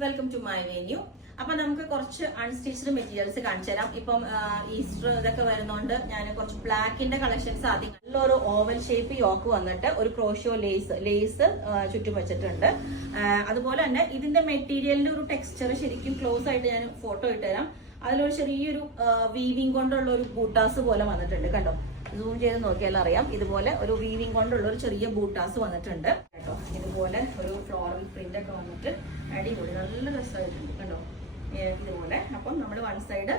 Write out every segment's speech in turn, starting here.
Welcome to my venue. അപ്പൊ നമുക്ക് കുറച്ച് അൺസ്റ്റിച്ച്ഡ് മെറ്റീരിയൽസ് കാണിച്ചു തരാം. ഇപ്പം ഈസ്റ്റർ ഇതൊക്കെ വരുന്നോണ്ട് ഞാൻ കുറച്ച് ബ്ലാക്കിന്റെ കളക്ഷൻസ് ആദ്യം നല്ലൊരു ഓവൽ ഷേപ്പ് യോക്ക് വന്നിട്ട് ഒരു ക്രോഷ്യോ ലേസ് ചുറ്റും വെച്ചിട്ടുണ്ട്. അതുപോലെ തന്നെ ഇതിന്റെ മെറ്റീരിയലിന്റെ ഒരു ടെക്സ്ചർ ശരിക്കും ക്ലോസ് ആയിട്ട് ഞാൻ ഫോട്ടോ ഇട്ടുതരാം. അതിലൊരു ചെറിയൊരു വീവിംഗ് കൊണ്ടുള്ള ഒരു ബൂട്ടാസ് പോലെ വന്നിട്ടുണ്ട്. കണ്ടോ, സൂം ചെയ്ത് നോക്കിയാൽ അറിയാം. ഇതുപോലെ ഒരു വീവിംഗ് കൊണ്ടുള്ള ഒരു ചെറിയ ബൂട്ടാസ് വന്നിട്ടുണ്ട് കേട്ടോ. ഇതുപോലെ ഒരു ഫ്ലോറൽ പ്രിന്റ് ഒക്കെ വന്നിട്ട് അടിപൊളി നല്ല രസമായിട്ടുണ്ട് കണ്ടോ. ഇതുപോലെ അപ്പം നമ്മൾ വൺ സൈഡ്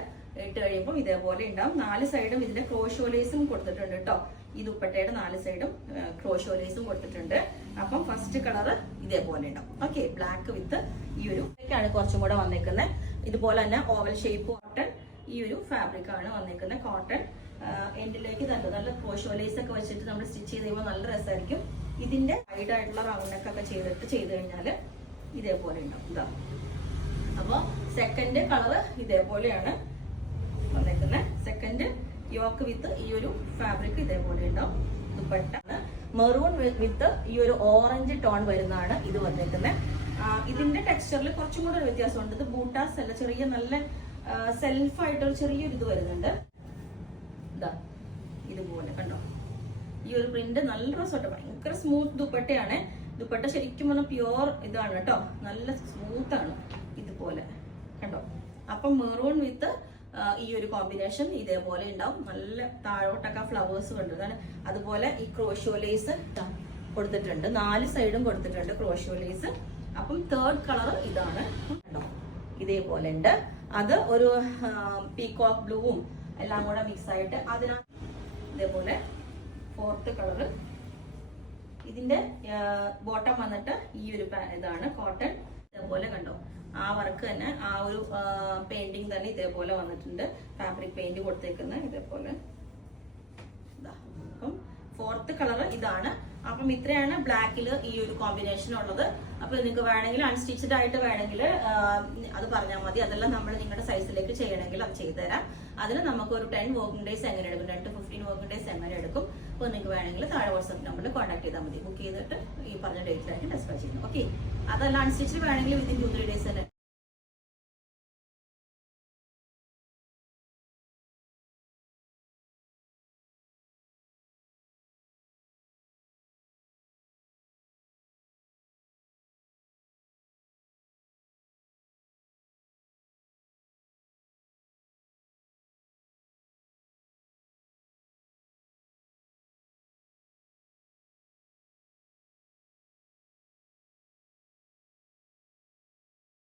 ഇട്ട് കഴിയുമ്പോൾ ഇതേപോലെ ഉണ്ടാവും. 4 സൈഡും ഇതിന്റെ ക്രോഷോ ലേസും കൊടുത്തിട്ടുണ്ട് കേട്ടോ. ഈ ദുപ്പട്ടയുടെ 4 സൈഡും ക്രോഷോ ലേസും കൊടുത്തിട്ടുണ്ട്. അപ്പം ഫസ്റ്റ് കളർ ഇതേപോലെ ഉണ്ടാവും. ഓക്കെ, ബ്ലാക്ക് വിത്ത് ഈ ഒരു ആണ് കുറച്ചും കൂടെ വന്നേക്കുന്നത്. ഇതുപോലെ തന്നെ ഓവൽ ഷേപ്പ് കോട്ടൺ ഈ ഒരു ഫാബ്രിക് ആണ് വന്നേക്കുന്നത്. കോട്ടൺ എൻഡിലേക്ക് തന്നെ നല്ല ക്രോഷോ ലേസ് ഒക്കെ വെച്ചിട്ട് നമ്മൾ സ്റ്റിച്ച് ചെയ്ത് കഴിയുമ്പോൾ നല്ല രസമായിരിക്കും. ഇതിന്റെ സൈഡ് ആയിട്ടുള്ള റൗണ്ട് നെക്ക് ഒക്കെ ചെയ്ത് കഴിഞ്ഞാൽ ഇതേപോലെ ഉണ്ടാവും. ഇതാ, അപ്പൊ സെക്കൻഡ് കളർ ഇതേപോലെയാണ് വന്നേക്കുന്നത്. സെക്കൻഡ് യോക്ക് വിത്ത് ഈ ഒരു ഫാബ്രിക് ഇതേപോലെ ഉണ്ടാവും. ദുപ്പട്ട മെറൂൺ വിത്ത് ഈ ഒരു ഓറഞ്ച് ടോൺ വരുന്നതാണ് ഇത് വന്നേക്കുന്നത്. ഇതിന്റെ ടെക്സ്ചറിൽ കുറച്ചും കൂടെ ഒരു വ്യത്യാസമുണ്ട്. ഇത് ബൂട്ടാസ് അല്ല, ചെറിയ നല്ല സെൽഫായിട്ടൊരു ചെറിയൊരു ഇത് വരുന്നുണ്ട്. ഇതാ ഇതുപോലെ കണ്ടോ. ഈ ഒരു പ്രിന്റ് നല്ല രസമുണ്ട്. ഭയങ്കര സ്മൂത്ത് ദുപ്പട്ടയാണ്. ദുപ്പട്ട ശരിക്കും പറഞ്ഞാൽ പ്യുവർ ഇതാണ് കേട്ടോ, നല്ല സ്മൂത്ത് ആണ്. ഇതുപോലെ കണ്ടോ. അപ്പം മെറൂൺ വിത്ത് ഈ ഒരു കോമ്പിനേഷൻ ഇതേപോലെ ഉണ്ടാവും. നല്ല താഴോട്ടൊക്കെ ഫ്ലവേഴ്സ് കണ്ടതാണ്. അതുപോലെ ഈ ക്രോഷ്യോ ലേസ് കൊടുത്തിട്ടുണ്ട്. 4 സൈഡും കൊടുത്തിട്ടുണ്ട് ക്രോഷ്യോ ലേസ്. അപ്പം തേർഡ് കളർ ഇതാണ് കണ്ടോ, ഇതേപോലെ ഉണ്ട്. അത് ഒരു പീകോക്ക് ബ്ലൂവും എല്ലാം കൂടെ മിക്സ് ആയിട്ട് അതിനാ ഇതേപോലെ ഫോർത്ത് കളർ. ഇതിന്റെ ബോട്ടം വന്നിട്ട് ഈ ഒരു ഇതാണ് കോട്ടൺ. ഇതേപോലെ കണ്ടോ, ആ വർക്ക് തന്നെ ആ ഒരു പെയിന്റിങ് തന്നെ ഇതേപോലെ വന്നിട്ടുണ്ട്. ഫാബ്രിക് പെയിന്റ് കൊടുത്തേക്കുന്ന ഇതേപോലെ. അപ്പം ഫോർത്ത് കളർ ഇതാണ്. അപ്പം ഇത്രയാണ് ബ്ലാക്കിൽ ഈ ഒരു കോമ്പിനേഷൻ ഉള്ളത്. അപ്പൊ നിങ്ങൾക്ക് വേണമെങ്കിൽ അൺസ്റ്റിച്ചഡ് ആയിട്ട് വേണമെങ്കിൽ അത് പറഞ്ഞാൽ മതി. അതെല്ലാം നമ്മൾ നിങ്ങളുടെ സൈസിലേക്ക് ചെയ്യണമെങ്കിൽ അത് ചെയ്തുതരാം. അതിന് നമുക്ക് ഒരു 10 വർക്കിംഗ് ഡേയ്സ് എങ്ങനെ എടുക്കും, 10 to 15 വർക്കിംഗ് ഡേയ്സ് എങ്ങനെ എടുക്കും. അപ്പോൾ നിങ്ങൾക്ക് വേണമെങ്കിൽ താഴെ വാട്സ്ആപ്പ് നമ്പറിൽ കോൺടാക്ട് ചെയ്താൽ മതി. ബുക്ക് ചെയ്തിട്ട് ഈ പറഞ്ഞ ഡേറ്റിലായിട്ട് ഡിസ്പാച്ച് ചെയ്യും. ഓക്കെ, അതല്ല അൺസ്റ്റിച്ചഡ് വേണമെങ്കിൽ വിത്തിൻ 2-3 ഡേയ്സ് തന്നെ